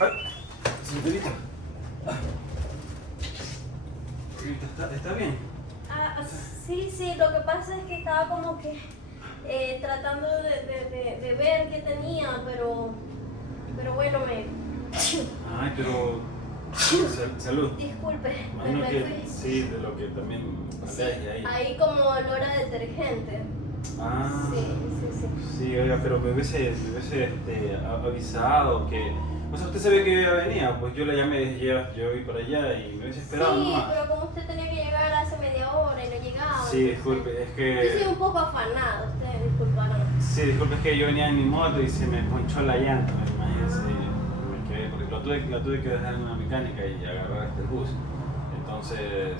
Ay, señorita. Señorita, ¿está bien? Ah, sí, sí, lo que pasa es que estaba como que tratando de ver qué tenía, pero bueno, Ay, pero... Salud. disculpe, Imagino me que fui. sí, de lo que también Sí, pasé ahí. ahí como olor a detergente. Ah, Sí, sí, sí. sí, oiga, pero me hubiese avisado que... O sea, usted sabía que yo ya venía, pues yo le llamé, yo iba para allá y me hubiese esperado Sí, nomás. pero como usted tenía que llegar hace media hora y no llegaba. Sí, entonces, disculpe, es yo que... soy un poco afanada, ustedes disculparán. Sí, disculpe, es que yo venía en mi moto y se me ponchó la llanta, imagínese, me quedé, porque la tuve que dejar en una mecánica y agarrar el bus. Entonces,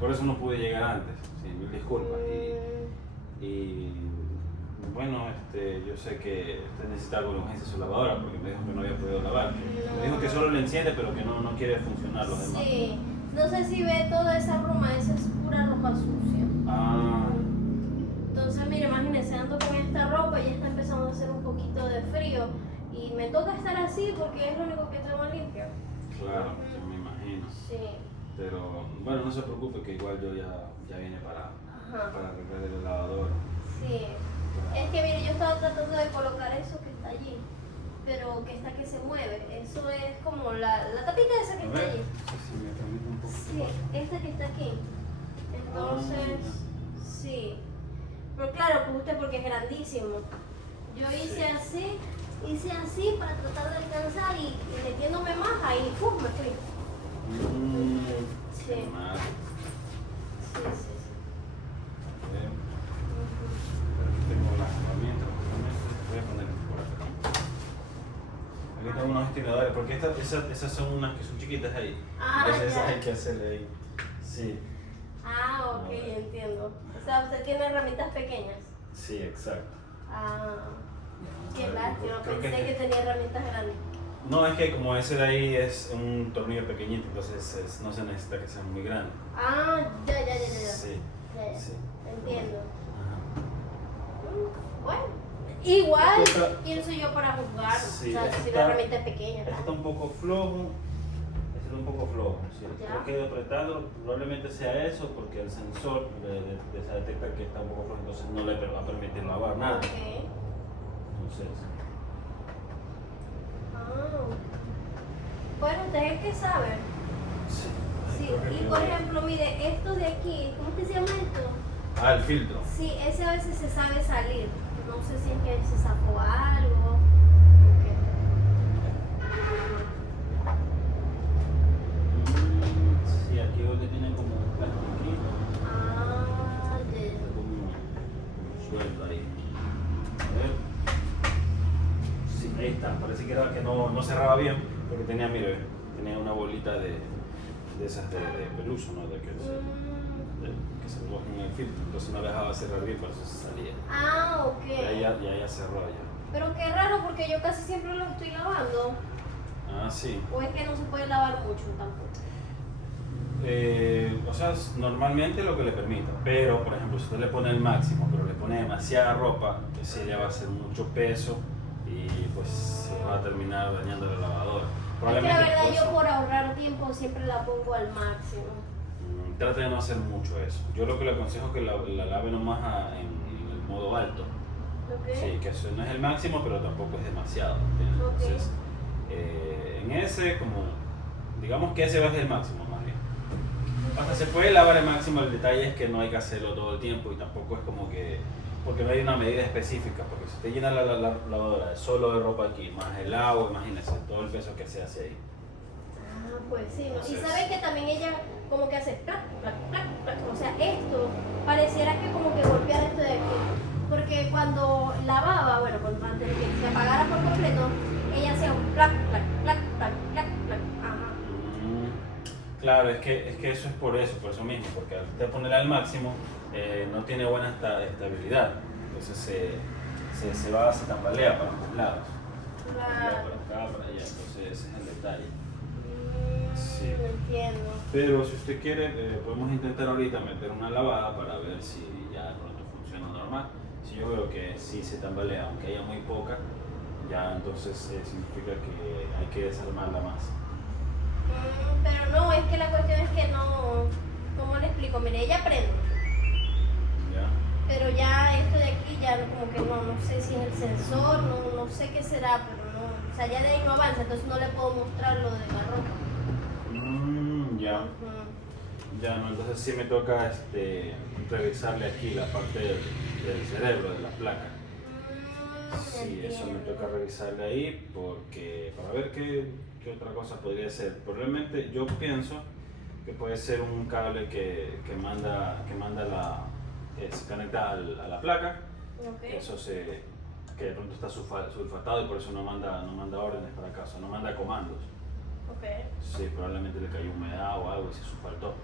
por eso no pude llegar antes, sí, mil disculpas. Y bueno, yo sé que usted necesita con urgencia su lavadora porque me dijo que no había podido lavar. Me dijo que solo le enciende pero que no quiere funcionar los demás. Sí, no sé si ve toda esa bruma, esa es pura ropa sucia. Ah, Entonces, mire, imagínense, ando con esta ropa y ya está empezando a hacer un poquito de frío y me toca estar así porque es lo único que tengo limpio. claro, yo me imagino. Sí. Pero bueno, no se preocupe que igual yo ya vine para Ajá. arreglar el lavador. Sí. Es que mire, yo estaba tratando de colocar eso que está allí, pero que está que se mueve. Eso es como la tapita esa que A está ver, allí. no sé si me permite un poco. Sí, esta que está aquí. Entonces, sí. Pero claro, pues usted porque es grandísimo. Yo hice así para tratar de alcanzar y metiéndome más, ahí, ¡pum! Me fui. Sí. Qué mal. Sí, sí, sí. A ver, Ujú. aquí tengo las herramientas, justamente. Voy a poner por acá. Aquí tengo unos estiradores, porque esas son unas que son chiquitas ahí. Ah, Entonces esas ya. hay que hacerle ahí. Sí. Ah, ok, entiendo. O sea, usted tiene herramientas pequeñas. Sí, exacto. Ah, qué Creo lástima. que- Pensé que tenía herramientas grandes. No, es que como ese de ahí es un tornillo pequeñito, entonces no se necesita que sea muy grande. Ah, ya. Sí, Ya. sí. Entiendo. Ajá. Bueno, igual Otra- pienso yo para juzgar. Sí, o sea, este si está- la herramienta es pequeña. Este está ¿verdad? un poco flojo. Este está un poco flojo. Sí. Ya. Creo que apretado probablemente sea eso porque el sensor se detecta que está un poco flojo, entonces no le va a permitir lavar nada. Ok. Entonces, Ah. Bueno, usted es el que sabe. sí. Sí, Creo que y yo- por ejemplo, mire, esto de aquí, ¿cómo que se llama esto? Ah, el filtro. Sí, ese a veces se sabe salir. No sé si es que se sacó algo. o qué. Sí, aquí donde tiene como un plastiquito. Ah, Está como suelto ahí. A ver. Sí, ahí está. Parece que era que no cerraba bien porque tenía, mire, tenía una bolita de esas de peluso, ¿no? De que que se recogen en el filtro. Entonces no dejaba cerrar bien, por eso se salía. Ah, ok. Ya cerró ya. Pero qué raro porque yo casi siempre los estoy lavando. Ah, sí. O es que no se puede lavar mucho tampoco. O sea, normalmente lo que le permita, pero por ejemplo, si usted le pone el máximo, pero le pone demasiada ropa, pues sí le va a hacer mucho peso y pues se va a terminar dañando la lavadora. Es que la verdad por eso, yo por ahorrar tiempo siempre la pongo al máximo. trate de no hacer mucho eso. Yo lo que le aconsejo es que la lave nomás en el modo alto. ¿Ok? Sí, que eso no es el máximo, pero tampoco es demasiado. ¿Entiendes? Ok. Entonces, en ese, como, digamos que ese va a ser el máximo más bien. Hasta se puede lavar el máximo, el detalle es que no hay que hacerlo todo el tiempo y tampoco es como que, porque no hay una medida específica, porque si usted llena la lavadora solo de ropa aquí, más el agua, imagínese todo el peso que se hace ahí. Ah, pues sí, ¿no? Y Entonces- saben que también ella como que hace plac, plac, plac, plac. O sea, esto pareciera que como que golpeara esto de aquí. Porque cuando lavaba, bueno, cuando antes de que se apagara por completo, ella hacía un plac, plac, plac, plac, plac, plac. Ajá. Claro, es que eso es por eso mismo, porque al usted ponerla al máximo no tiene buena estabilidad, entonces se tambalea para ambos lados, Claro. para acá, para allá, entonces ese es el detalle. Mm, Sí. Entiendo. Pero si usted quiere, podemos intentar ahorita meter una lavada para ver si ya de pronto funciona normal. Si yo veo que sí se tambalea, aunque haya muy poca, ya entonces significa que hay que desarmarla más. Pero no, es que la cuestión es que no, ¿cómo le explico? Mire, ella prende, ¿Ya? pero ya esto de aquí ya como que no sé si es el sensor, no sé qué será, pero no, o sea, ya de ahí no avanza, entonces no le puedo mostrar lo de la ropa. Ya. Ujú. Ya, no, entonces sí me toca revisarle aquí la parte del cerebro, de la placa. Sí, eso me Entiendo. toca revisarle ahí porque para ver qué otra cosa podría ser. Probablemente yo pienso que puede ser un cable que manda que se conecta a la placa. Ok. Que de pronto está sulfatado y por eso no manda órdenes para acá, o sea, no manda comandos. Ok. Sí, probablemente le cayó humedad o algo y se sulfató.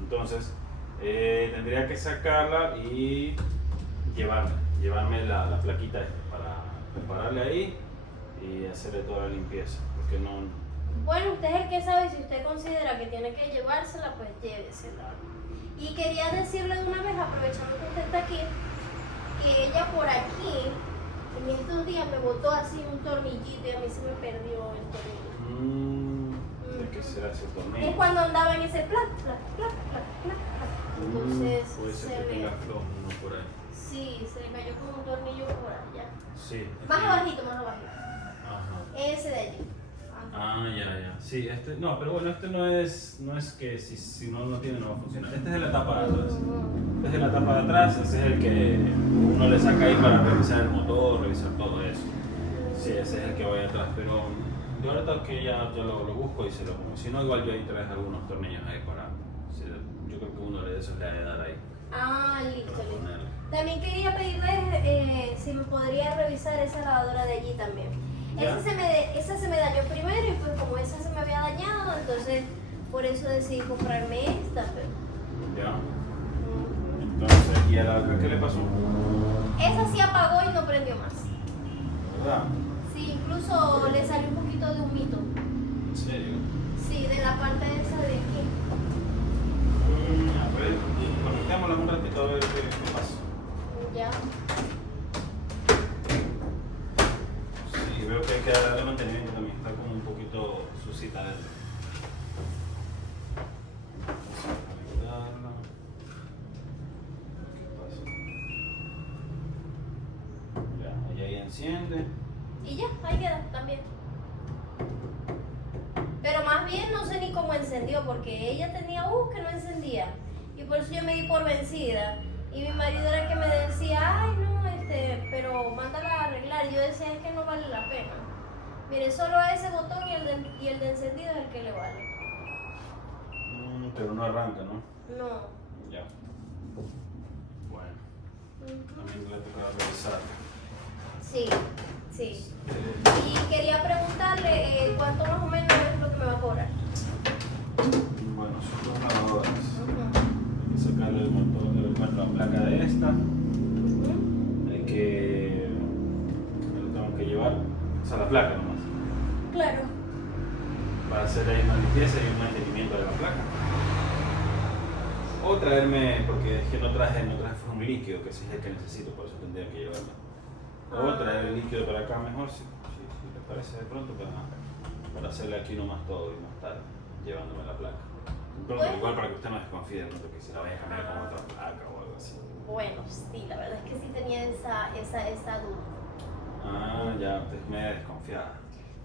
Entonces, tendría que sacarla y llevarme la plaquita esta para prepararle ahí y hacerle toda la limpieza. Porque no. Bueno, usted es el que sabe, si usted considera que tiene que llevársela, pues llévesela. Y quería decirle de una vez, aprovechando que usted está aquí, que ella por aquí, en estos días me botó así un tornillito y a mí se me perdió el tornillo. ¿De qué será ese Es tornillo? cuando andaba en ese plac, plac, plac, plac, plac, plac. Entonces Puede ser se que le, tenga flojo uno por ahí. sí, se le cayó como un tornillo por allá. Sí. Más abajito, más abajito. Ajá. Ese de allí. Ah, ya. Sí, no, pero bueno, no es que si no tiene no va a funcionar. Este es de la tapa de atrás. Este es de la tapa de atrás, ese es el que uno le saca ahí para revisar el motor, revisar todo eso. Sí, ese es el que va ahí atrás, pero yo ahorita que ya lo busco y se lo pongo. Si no, igual yo ahí traes algunos tornillos ahí para. Yo creo que uno de esos le ha de dar ahí. Ah, listo, Para listo. ponerlo. También quería pedirle si me podría revisar esa lavadora de allí también. Ya. Esa se me dañó primero y pues como esa se me había dañado, entonces por eso decidí comprarme esta. Pero, Ya. ujú. Entonces, ¿y a la otra qué le pasó? Esa sí apagó y no prendió más. ¿Verdad? Sí, incluso le salió un poquito de humito. ¿En serio? Sí, de la parte esa de aquí. A ver, conectémosla un ratito a ver qué pasa. Ya. Sí, veo que hay que darle mantenimiento también, está como un poquito sucita dentro. Vamos a conectarla. ¿Qué pasa? Ya, ahí enciende. Y ya, ahí queda también. Pero más bien no sé ni cómo encendió, porque ella tenía que no encendía. Y por eso yo me di por vencida. Y mi marido era el que me decía, ay no, pero mándala a arreglar. Y yo decía, es que no vale la pena. Mire, solo ese botón y el de encendido es el que le vale. Pero no arranca, ¿no? No. Ya. Bueno, Ujú. también le toca revisar. Sí, sí. Y quería preguntarle cuánto más o menos es lo que me va a cobrar. Bueno, son dos lavadoras. Ujú. Hay que sacarle el motor, la placa de esta. Ujú. Hay que. Lo tengo que llevar. O sea, la placa nomás. Claro. Para hacer ahí una limpieza y un mantenimiento de la placa. O traerme, porque es que no traje un líquido, que ese es el que necesito, por eso tendría que llevarlo. O traer el líquido para acá mejor, si te parece de pronto, para hacerle aquí nomás todo y no estar llevándome la placa. Pero Bueno. igual para que usted no desconfíe de pronto que se la vaya a cambiar con otra placa o algo así. Bueno, sí, la verdad es que sí tenía esa duda. Ah, ya, usted es media desconfiada.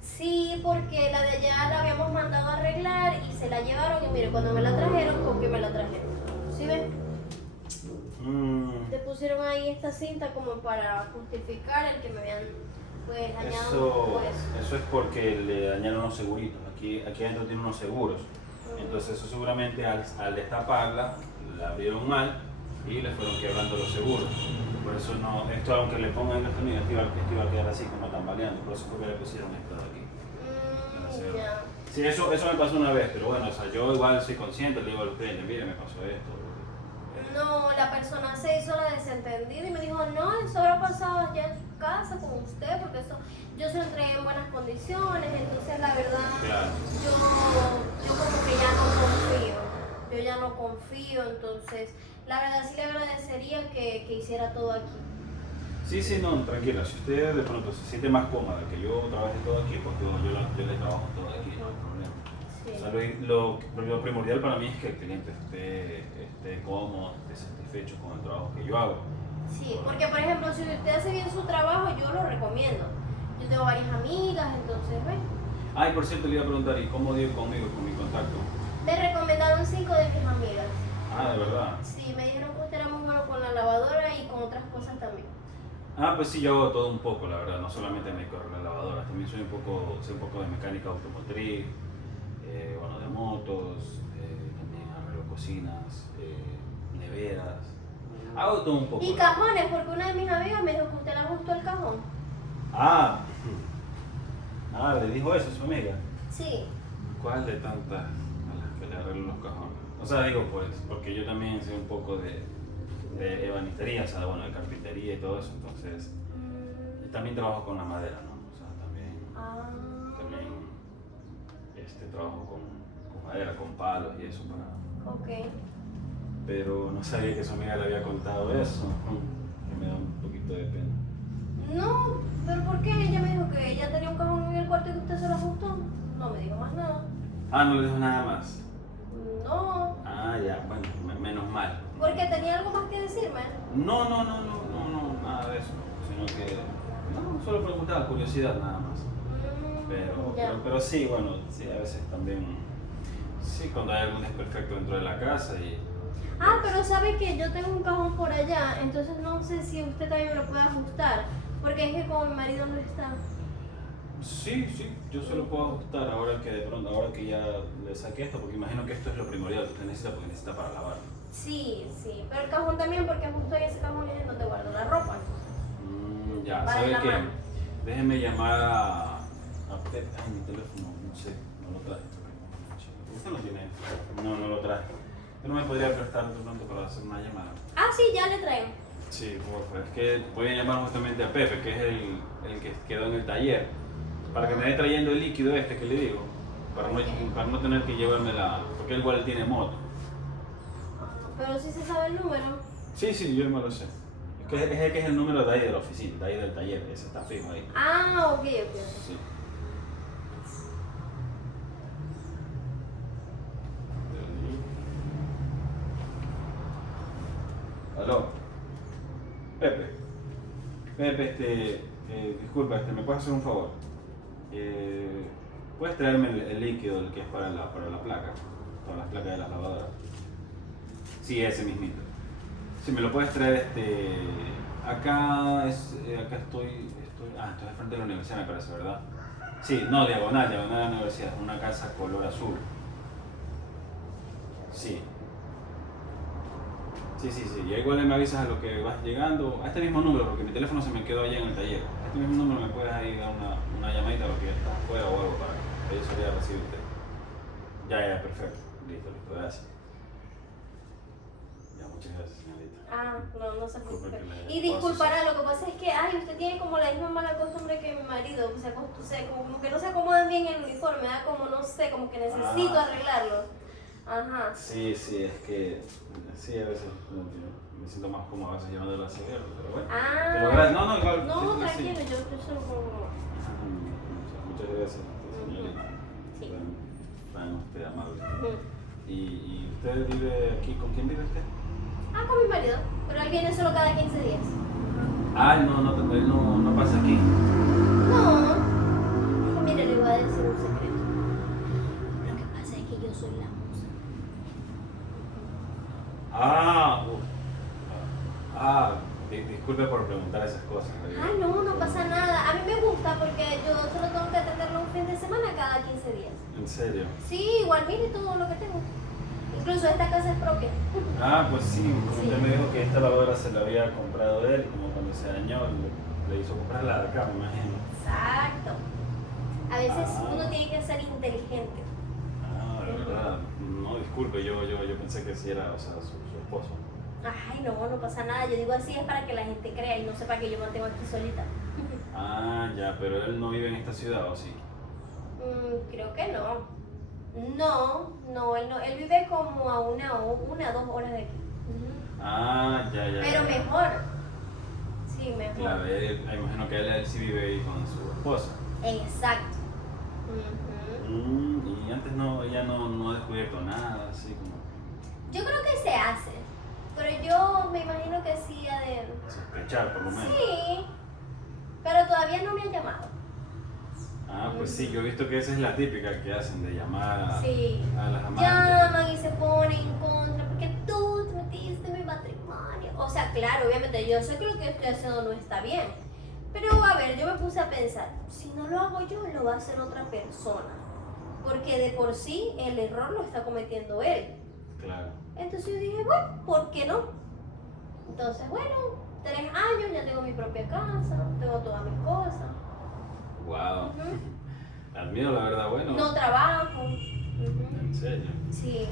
Sí, porque la de allá la habíamos mandado a arreglar y se la llevaron y mire, cuando me la trajeron, ¿con qué me la trajeron? ¿Sí ven? Te pusieron ahí esta cinta como para justificar el que me habían pues dañado un poco eso. Eso es porque le dañaron los seguritos. Aquí adentro tiene unos seguros. Entonces eso seguramente al destaparla la abrieron mal y le fueron quebrando los seguros. Por eso no, esto aunque le pongan los tornillos, esto iba a quedar así como tambaleando. Por eso fue que le pusieron esto de aquí. Ya. Sí, eso me pasó una vez, pero bueno, o sea, yo igual soy consciente, le digo a los clientes, mire, me pasó esto. No, la persona se hizo la desentendida y me dijo, no, eso habrá pasado allá en su casa con usted, porque eso, yo se lo entregué en buenas condiciones, entonces la verdad, Claro. yo como que ya no confío, yo ya no confío, entonces la verdad sí le agradecería que hiciera todo aquí. Sí, sí, no, tranquila. Si usted de pronto se siente más cómoda que yo trabaje todo aquí, pues yo le trabajo todo aquí, no hay problema. Sí. O sea, lo primordial para mí es que el cliente esté cómodo, esté satisfecho con el trabajo que yo hago. Sí, porque por ejemplo, si usted hace bien su trabajo, yo lo recomiendo. Yo tengo varias amigas, entonces, bueno. Ay, por cierto, le iba a preguntar, ¿y cómo dio conmigo, con mi contacto? Me recomendaron 5 de mis amigas. Ah, ¿de verdad? Sí, me dijeron que usted era muy bueno con la lavadora y con otras cosas también. Ah, pues sí, yo hago todo un poco, la verdad. No solamente me corro la lavadora, también sé un poco de mecánica automotriz, bueno, de motos, también arreglo cocinas, neveras. Hago todo un poco. Y cajones, porque una de mis amigas me dijo que a usted le gustó el cajón. Ah, le dijo eso a su amiga. Sí. ¿Cuál de tantas a las que le arreglo los cajones? O sea, digo pues, porque yo también sé un poco de ebanistería, o sea, bueno, de carpintería y todo eso, entonces también trabajo con la madera, ¿no? O sea, también trabajo con madera, con palos y eso para... Ok. Pero no sabía que su amiga le había contado eso, que me da un poquito de pena. No, pero ¿por qué? Ella me dijo que ella tenía un cajón en el cuarto y que usted se lo ajustó. No me dijo más nada. Ah, no le dijo nada más. No. Ah, ya, bueno, menos mal. Porque tenía algo más que decirme. No, nada de eso, sino que, no, solo preguntaba, curiosidad nada más. Ya. Pero sí, bueno, sí, a veces también, sí, cuando hay algún desperfecto dentro de la casa y... Ah, pero sabe que yo tengo un cajón por allá, entonces no sé si usted también me lo puede ajustar, porque es que como mi marido no está. Sí, yo se lo puedo ajustar ahora que ya le saqué esto, porque imagino que esto es lo primordial que usted necesita, porque necesita para lavar. Sí, pero el cajón también, porque justo en ese cajón es donde guardo la ropa. Ya, Va de ¿sabe la qué? mano. Déjeme llamar a Pepe. Ay, mi teléfono, no sé, no lo traje. Usted no tiene, no lo traje. ¿Usted no me podría prestar de pronto para hacer una llamada? Ah, sí, ya le traigo. Sí, porfa, es que voy a llamar justamente a Pepe, que es el que quedó en el taller, para que me esté trayendo el líquido este que le digo, para no tener que llevármela, porque él igual tiene moto. Pero sí se sabe el número. Sí, yo me lo sé. Es el número de ahí de la oficina, de ahí del taller, ese está fijo ahí. Ah, ok. Sí. Aló. Pepe, disculpa, ¿me puedes hacer un favor? ¿Puedes traerme el líquido, el que es para la placa, para las placas de las lavadoras? Sí, ese mismito. Si me lo puedes traer, acá estoy al frente de la universidad, me parece, ¿verdad? Sí, no, diagonal de la universidad, una casa color azul. Sí. Sí, y igual me avisas a lo que vas llegando, a este mismo número, porque mi teléfono se me quedó allá en el taller. A este mismo número me puedes ahí dar una llamadita porque ya está afuera o algo para que yo salga a recibirte. Ya, perfecto. Listo, gracias. Ya, muchas gracias, señorita. Ah, no se preocupe. Disculpe que Y disculpará, lo que pasa es que, usted tiene como la misma mala costumbre que mi marido, como que no se acomodan bien el uniforme, como no sé, como que necesito arreglarlo. Ajá. Sí, es que sí, a veces me siento más cómodo a veces llevándolo así, pero bueno. Pero gracias, no, igual. No, Sí. tranquilo, yo se lo pongo. Muchas gracias, señorita. Sí. Tan usted amable. Ujú. ¿Y usted vive aquí? ¿Con quién vive usted? Ah, con mi marido, pero él viene solo cada 15 días. Ah, él no pasa aquí. No. Mire, le voy a decir un secreto. Lo que pasa es que yo soy la musa. Disculpe por preguntar esas cosas. Ay, no pasa nada. A mí me gusta porque yo solo tengo que atenderlo un fin de semana cada 15 días. ¿En serio? Sí, igual mire todo lo que tengo. Incluso esta casa es propia. Ah, pues sí, como Sí. usted me dijo que esta lavadora se la había comprado él, como cuando se dañó, le hizo comprarla de acá, me imagino. Exacto. A veces uno tiene que ser inteligente. Ah, de verdad. No, disculpe, yo pensé que sí era, o sea, su esposo. Ay, no pasa nada. Yo digo así es para que la gente crea y no sepa que yo mantengo aquí solita. Ah, ya, pero él no vive en esta ciudad, ¿o sí? Creo que no. No, él vive como a una o 2 horas de aquí. Ah, ya. Pero mejor. Sí, mejor. Claro, me imagino que él sí vive ahí con su esposa. Exacto. Y antes ella no ha descubierto nada, así como Yo creo que se hace, pero yo me imagino que sí ha de... sospechar por lo menos. Sí, pero todavía no me han llamado. Ah, pues sí, yo he visto que esa es la típica que hacen de llamar Sí. a las amantes. Llaman y se ponen en contra porque tú te metiste en mi matrimonio. O sea, claro, obviamente yo sé que lo que estoy haciendo no está bien. Pero a ver, yo me puse a pensar, si no lo hago yo, lo va a hacer otra persona. Porque de por sí el error lo está cometiendo él. Claro. Entonces yo dije, bueno, ¿por qué no? Entonces, bueno, 3 años, ya tengo mi propia casa, tengo todas mis cosas. Wow. Ujú. Admiro la verdad, bueno. No trabajo. Ujú. En serio. Sí.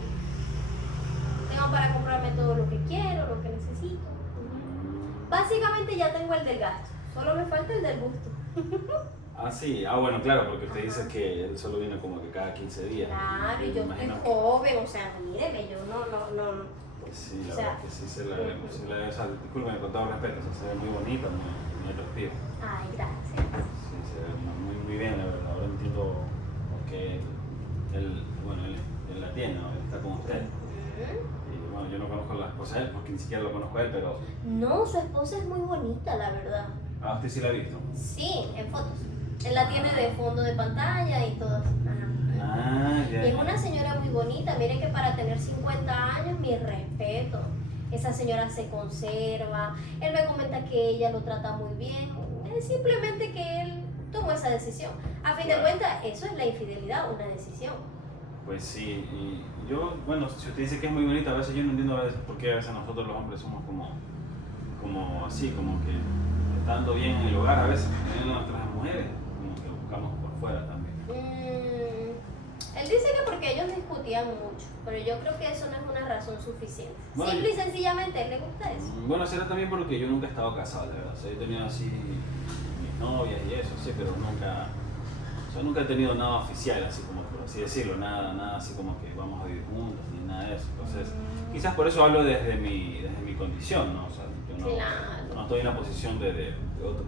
Tengo para comprarme todo lo que quiero, lo que necesito. Ujú. Básicamente ya tengo el del gasto, solo me falta el del gusto. Ah, sí. Ah, bueno, claro, porque usted dice que él solo viene como que cada 15 días. Claro, y yo estoy imagino joven, o sea, míreme, yo no. que sí, la o sea, verdad que sí se la ve. O sea, discúlpeme con todo respeto, se ve muy bonita, muy atractiva. Ay, gracias. Sí, se ve muy bien, la verdad. Ahora entiendo por qué él la tiene, ¿no? Él está con usted. Ujú. Y bueno, yo no conozco a la esposa de él, porque ni siquiera lo conozco a él, pero... No, su esposa es muy bonita, la verdad. Ah, usted sí la ha visto. Sí, en fotos. Él la tiene de fondo de pantalla y todo. Ajá. Ah, ya. Y es una señora muy bonita. Miren que para tener 50 años, mi respeto. Esa señora se conserva. Él me comenta que ella lo trata muy bien. Es simplemente que él tomó esa decisión. A fin de Claro. cuentas, eso es la infidelidad, una decisión. Pues sí, y yo, bueno, si usted dice que es muy bonita, a veces yo no entiendo a veces por qué a veces nosotros los hombres somos como así, como que estando bien en el hogar, a veces teniendo nuestras mujeres, como que buscamos por fuera también. Él dice que porque ellos discutían mucho, pero yo creo que eso no es una razón suficiente. Bueno, Simple y sencillamente a él le gusta eso. Bueno, será también porque yo nunca he estado casado, de verdad. O sea, he tenido así mis novias y eso, sí, pero nunca he tenido nada oficial, así como por así decirlo, nada así como que vamos a vivir juntos, ni nada de eso. Entonces, quizás por eso hablo desde mi condición, ¿no? O sea, yo Claro. no estoy en la posición de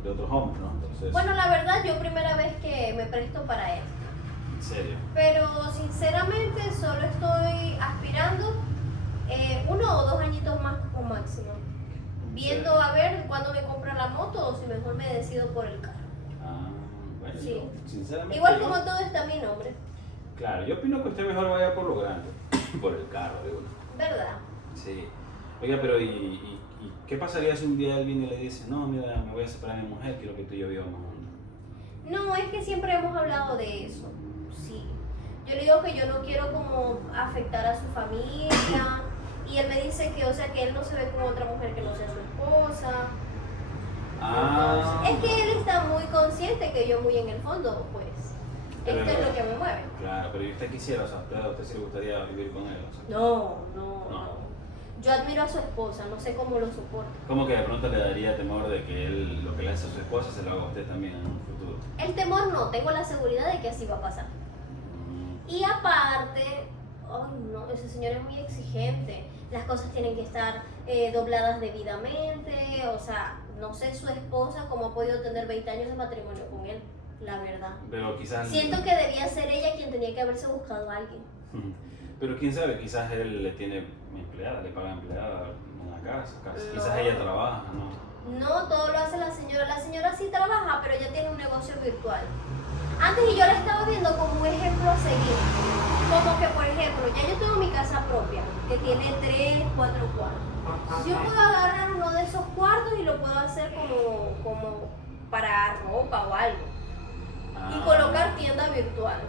otros hombres, ¿no? Entonces, Bueno, la verdad, yo primera vez que me presto para esto. en serio. Pero sinceramente solo estoy aspirando 1 o 2 añitos más como máximo. Viendo a ver cuándo me compro la moto o si mejor me decido por el carro. Ah, bueno, Sí. yo, sinceramente. Igual yo- como todo está mi nombre, Claro, yo opino que usted mejor vaya por lo grande, por el carro, digo. ¿verdad? Sí. Oiga, pero ¿y qué pasaría si un día él viene y le dice, no, mira, me voy a separar de mi mujer, quiero que tú y yo vivamos juntos? No, es que siempre hemos hablado de eso. Sí. Yo le digo que yo no quiero como afectar a su familia. Y él me dice que, o sea, que él no se ve con otra mujer que no sea su esposa. Ah, Entonces, es que él está muy consciente que yo muy en el fondo, pues, Pero- esto es lo que me mueve. claro, pero ¿y usted quisiera, o sea, a usted sí le gustaría vivir con él? O sea, No. Yo admiro a su esposa, no sé cómo lo soporta. ¿cómo que de pronto le daría temor de que él, lo que le hace a su esposa, se lo haga a usted también en un futuro? El temor no, tengo la seguridad de que así va a pasar. Y aparte, ay no, ese señor es muy exigente. Las cosas tienen que estar dobladas debidamente. O sea, no sé su esposa cómo ha podido tener 20 años de matrimonio con él, la verdad. Pero quizás... Siento que debía ser ella quien tenía que haberse buscado a alguien. Pero quién sabe, quizás él le tiene empleada, le paga empleada en la casa, No. quizás ella trabaja, ¿no? No, todo lo hace la señora. La señora sí trabaja, pero ella tiene un negocio virtual. Antes y yo la estaba viendo como un ejemplo a seguir. Como que, por ejemplo, ya yo tengo mi casa propia, que tiene 3, 4 cuartos. Yo puedo agarrar uno de esos cuartos y lo puedo hacer como para ropa o algo. Y Ah. colocar tienda virtual.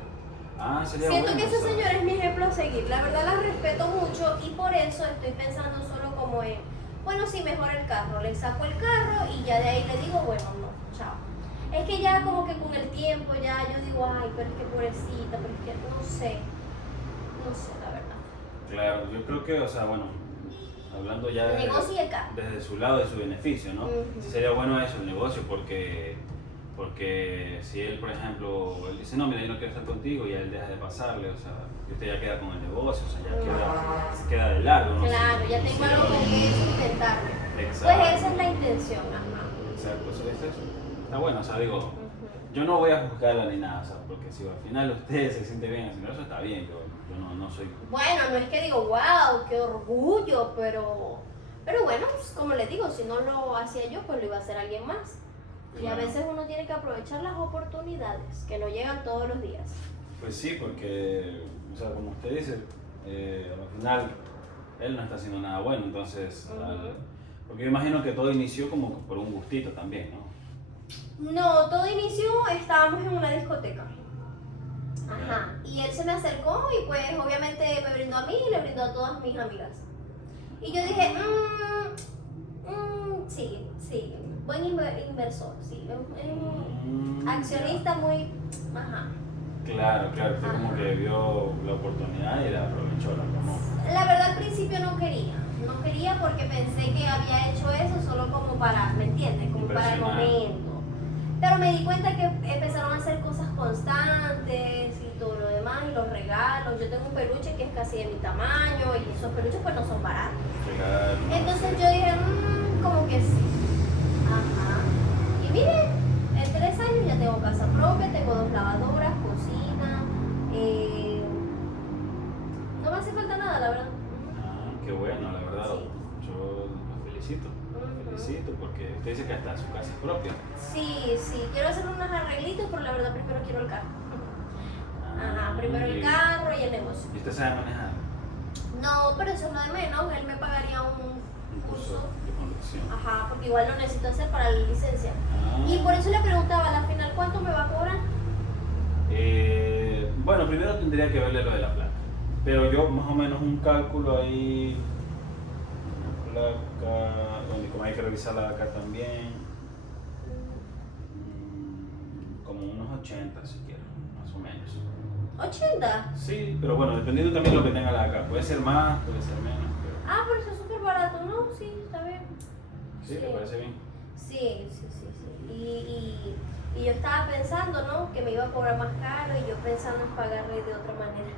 Ah, sería Siento bueno, que esa o sea, señora es mi ejemplo a seguir. La verdad la respeto mucho y por eso estoy pensando solo como en, bueno, sí, mejor el carro. Le saco el carro y ya de ahí le digo, bueno, no, chao. Es que ya como que con el tiempo ya yo digo, ay, pero es que pobrecita, pero es que no sé, la verdad. Claro, yo creo que, o sea, bueno, hablando ya El negocio y el carro. desde su lado, de su beneficio, ¿no? Ujú. Sí sería bueno eso, el negocio, porque si él, por ejemplo, él dice, no, mira, yo no quiero estar contigo, y él deja de pasarle, o sea, y usted ya queda con el negocio, o sea, ya se queda de largo, ¿no? Claro, ya tengo algo con que sustentarme. Exacto. Pues esa es la intención, ajá. Exacto, eso es eso. Está bueno, o sea, digo, Ujú. yo no voy a juzgarla ni nada, o sea, porque si al final usted se siente bien haciendo eso, está bien, yo no soy... Bueno, no es que digo, wow, qué orgullo, pero bueno, pues, como les digo, si no lo hacía yo, pues lo iba a hacer alguien más. Y a Claro. veces uno tiene que aprovechar las oportunidades que no llegan todos los días. Pues sí, porque, o sea, como usted dice, al final él no está haciendo nada bueno, entonces, Ujú. porque yo imagino que todo inició como por un gustito también, ¿no? No, todo inició, estábamos en una discoteca. Ajá. Y él se me acercó y pues obviamente me brindó a mí y le brindó a todas mis amigas. Y yo dije, sí, sí, buen inversor, sí, un accionista muy, ajá. Claro, claro, usted como Ajá. que vio la oportunidad y la aprovechó, la tomó. La verdad al principio no quería porque pensé que había hecho eso solo como para, ¿me entiendes? Como para el Impresionar. momento. Pero me di cuenta que empezaron a hacer cosas constantes y todo lo demás y los regalos. Yo tengo un peluche que es casi de mi tamaño y esos peluches pues no son baratos. Llegar, no Entonces sé. yo dije, como que sí. Ajá. Y mire, en 3 años ya tengo casa propia, tengo 2 lavadoras, cocina. No me hace falta nada, la verdad. Ah, qué bueno, la verdad, Sí. yo lo felicito. Ujú. Felicito porque usted dice que hasta su casa es propia. Sí, sí, quiero hacer unos arreglitos, pero la verdad primero quiero el carro. Ajá, primero el y- carro y el negocio. ¿Y usted sabe manejar? No, pero eso no de menos, él me pagaría un Un curso curso. de conducción. Ajá, porque igual lo necesito hacer para la licencia. Ah. Y por eso le preguntaba, al final, ¿cuánto me va a cobrar? Bueno, primero tendría que verle lo de la placa. Pero yo más o menos un cálculo ahí, una placa, bueno, y como hay que revisarla acá también, como unos 80 si quiero, más o menos. 80. Sí, pero bueno, dependiendo también de lo que tenga la acá. Puede ser más, puede ser menos, pero... Ah, pero eso es súper barato, ¿no? Sí, está bien. Sí, ¿te parece bien? Sí, sí, sí, sí. Y yo estaba pensando, ¿no? Que me iba a cobrar más caro y yo pensando en pagarle de otra manera.